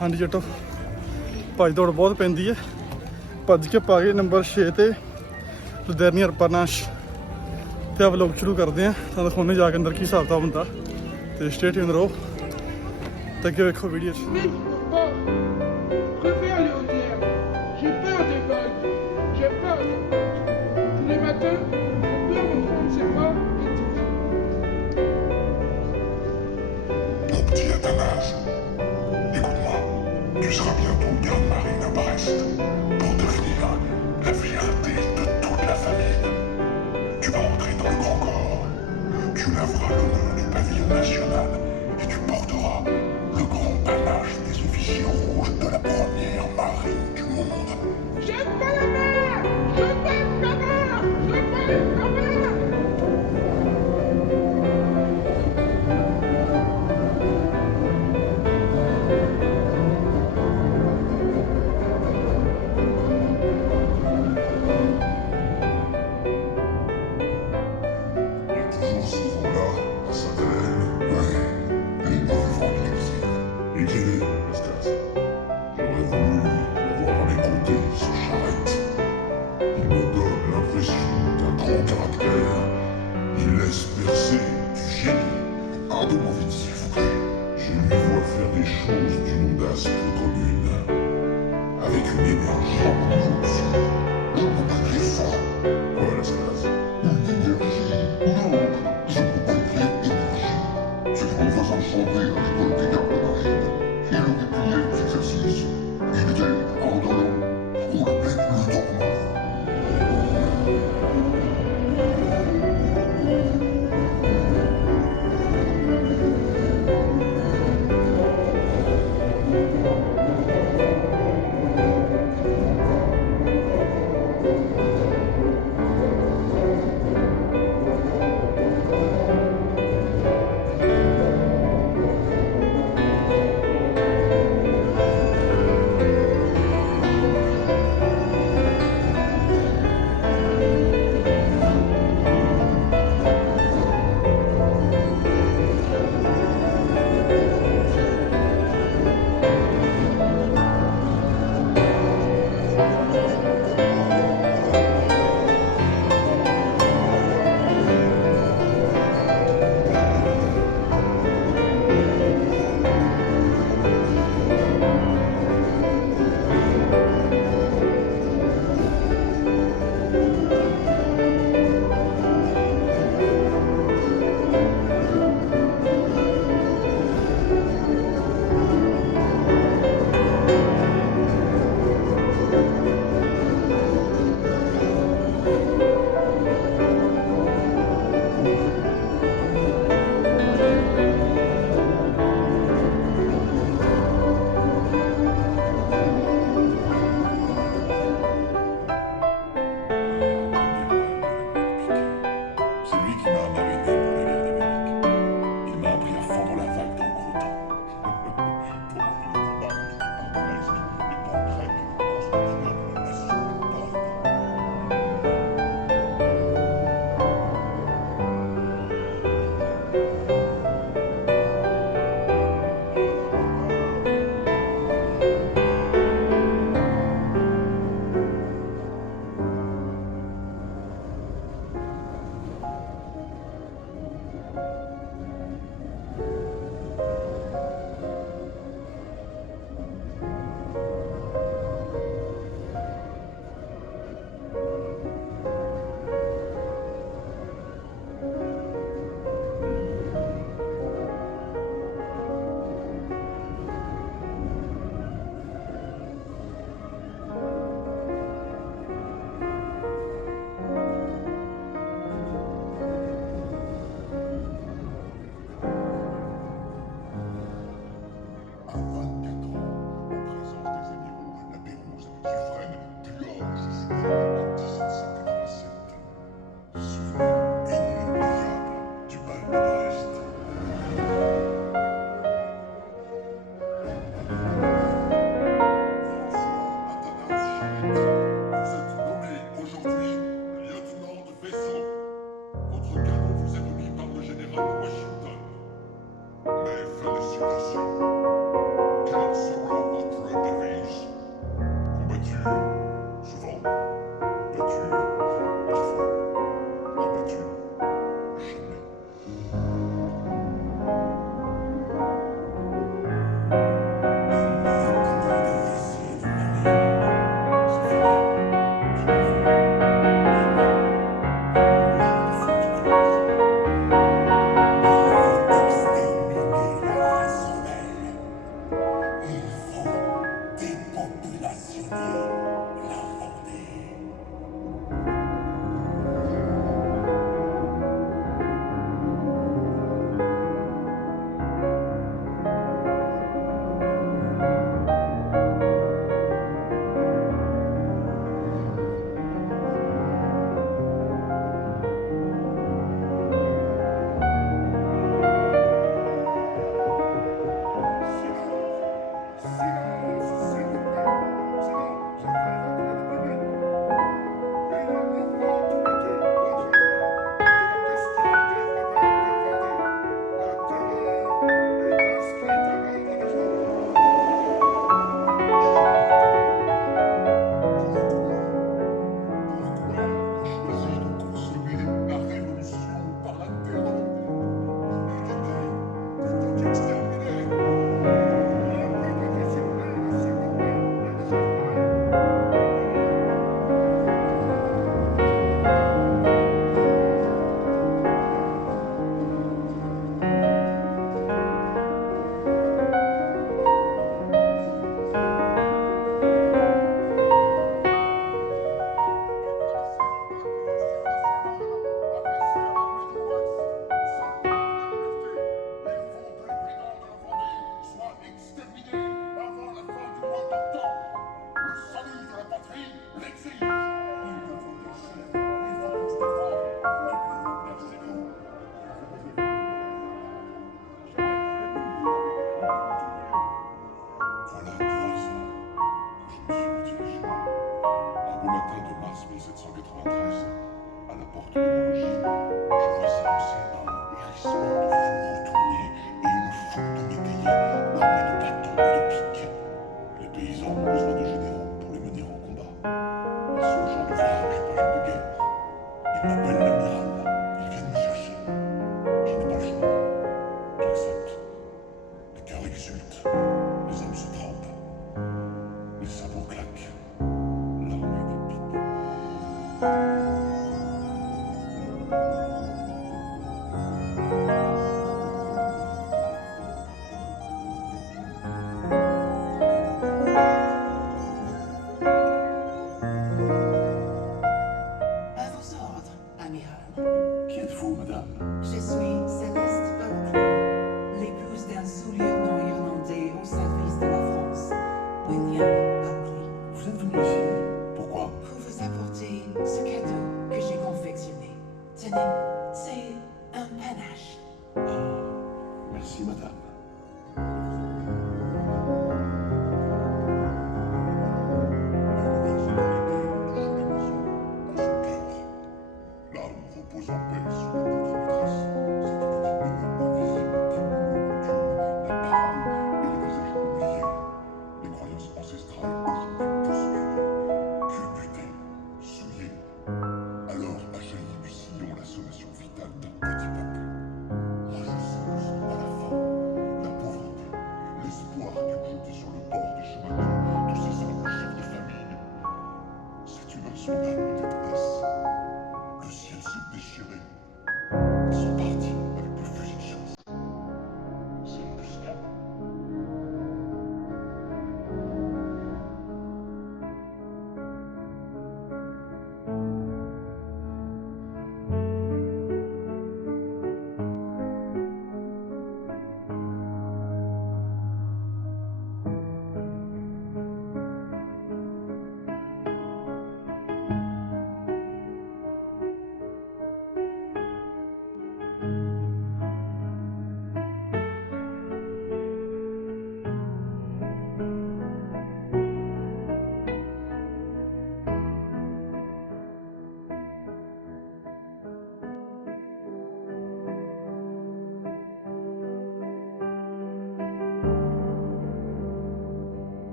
ਹਾਂਜੀ ਜੱਟੋ, ਭੱਜ ਦੌੜ ਬਹੁਤ ਪੈਂਦੀ ਹੈ। ਭੱਜ ਕੇ ਪਾ ਗਏ ਨੰਬਰ 6 ਤੇ ਲੁਧਿਆਣੀ ਅਰਪਾਨਾਸ਼ ਤੇ ਆ ਵਲੋਗ ਸ਼ੁਰੂ ਕਰਦੇ ਹਾਂ। ਤਾਂ ਦਿਖਾਉਂਦੇ ਜਾ ਕੇ ਅੰਦਰ ਕੀ ਹਿਸਾਬ ਕਿਤਾਬ ਹੁੰਦਾ ਤੇ ਸਟੇ ਟਿਊਨ ਰਹੋ ਤੇ ਅੱਗੇ ਵੇਖੋ ਵੀਡੀਓ 'ਚ। Tu seras bientôt garde marine à Brest pour devenir la fierté de toute la famille. Tu vas entrer dans le grand corps. Tu laveras le nom du pavillon national et tu porteras le grand panache des officiers rouges de la première marine du monde. J'aime pas la mer! Je t'aime la mer! Je t'aime la mer! Mais félicitations, car sera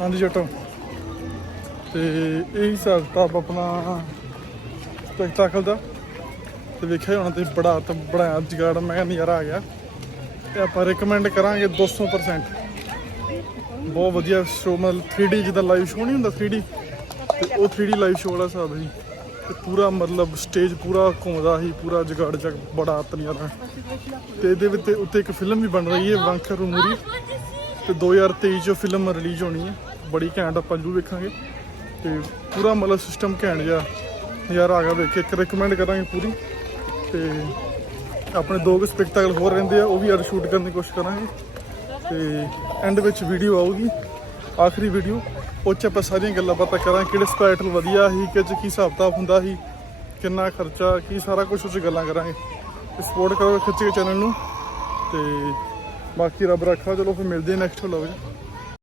ਹਾਂਜੀ ਜੱਟੋ, ਤੇ ਇਹ ਹਿਸਾਬ ਕਿਤਾਬ ਆਪਣਾ ਸਪੈਕਟਾਕਲ ਦਾ। ਤੇ ਵੇਖਿਆ ਹੋਣਾ ਤੇ ਬੜਾ ਬਣਾਇਆ ਜਗਾੜ, ਮੈਂ ਨਜ਼ਾਰਾ ਆ ਗਿਆ। ਤੇ ਆਪਾਂ ਰਿਕਮੈਂਡ ਕਰਾਂਗੇ 200%। ਬਹੁਤ ਵਧੀਆ ਸ਼ੋਅ, ਮਤਲਬ 3D ਜਿੱਦਾਂ ਲਾਈਵ ਸ਼ੋਅ ਨਹੀਂ ਹੁੰਦਾ 3D, ਤੇ ਉਹ 3D ਲਾਈਵ ਸ਼ੋਅ ਵਾਲਾ ਹਿਸਾਬ ਸੀ। ਤੇ ਪੂਰਾ ਮਤਲਬ ਸਟੇਜ ਪੂਰਾ ਘੁੰਮਦਾ ਸੀ, ਪੂਰਾ ਜਗਾੜ ਚੱਕ ਬੜਾ ਨਜ਼ਾਰਾ। ਤੇ ਇਹਦੇ ਵਿੱਚ ਉੱਤੇ ਇੱਕ ਫਿਲਮ ਵੀ ਬਣ ਰਹੀ ਹੈ ਵੰਕਰ ਉਮੂਰੀ, ਤੇ 2023 'ਚ ਫਿਲਮ ਰਿਲੀਜ਼ ਹੋਣੀ ਹੈ। ਬੜੀ ਘੈਂਟ, ਆਪਾਂ ਜ਼ਰੂਰ ਵੇਖਾਂਗੇ। ਤੇ ਪੂਰਾ ਮਤਲਬ ਸਿਸਟਮ ਘੈਂਟ ਜਿਹਾ ਨਜ਼ਾਰਾ ਆ ਗਿਆ ਵੇਖ ਕੇ। ਇੱਕ ਰਿਕਮੈਂਡ ਕਰਾਂਗੇ ਪੂਰੀ। ਤੇ ਆਪਣੇ 2 ਸਪੈਕਟਾਕਲ ਹੋਰ ਰਹਿੰਦੇ ਆ, ਉਹ ਵੀ ਅੱਜ ਸ਼ੂਟ ਕਰਨ ਦੀ ਕੋਸ਼ਿਸ਼ ਕਰਾਂਗੇ। ਤੇ ਐਂਡ ਵਿੱਚ ਵੀਡੀਓ ਆਊਗੀ, ਆਖਰੀ ਵੀਡੀਓ, ਉਹ 'ਚ ਆਪਾਂ ਸਾਰੀਆਂ ਗੱਲਾਂ ਬਾਤਾਂ ਕਰਾਂਗੇ। ਕਿਹੜੇ ਸਪੈਕਟਾਕਲ ਵਧੀਆ ਸੀ, ਕਿ 'ਚ ਕੀ ਹਿਸਾਬ ਕਿਤਾਬ ਹੁੰਦਾ ਸੀ, ਕਿੰਨਾ ਖਰਚਾ, ਕੀ ਸਾਰਾ ਕੁਛ ਉਹ 'ਚ ਗੱਲਾਂ ਕਰਾਂਗੇ। ਤੇ ਸਪੋਰਟ ਕਰੋ ਖਿੱਚ ਕੇ ਚੈਨਲ ਨੂੰ। ਤੇ ਬਾਕੀ ਰੱਬ ਰੱਖਾ। ਚਲੋ ਫਿਰ ਮਿਲਦੇ ਨੈਕਸਟ ਵਲੌਗ 'ਚ।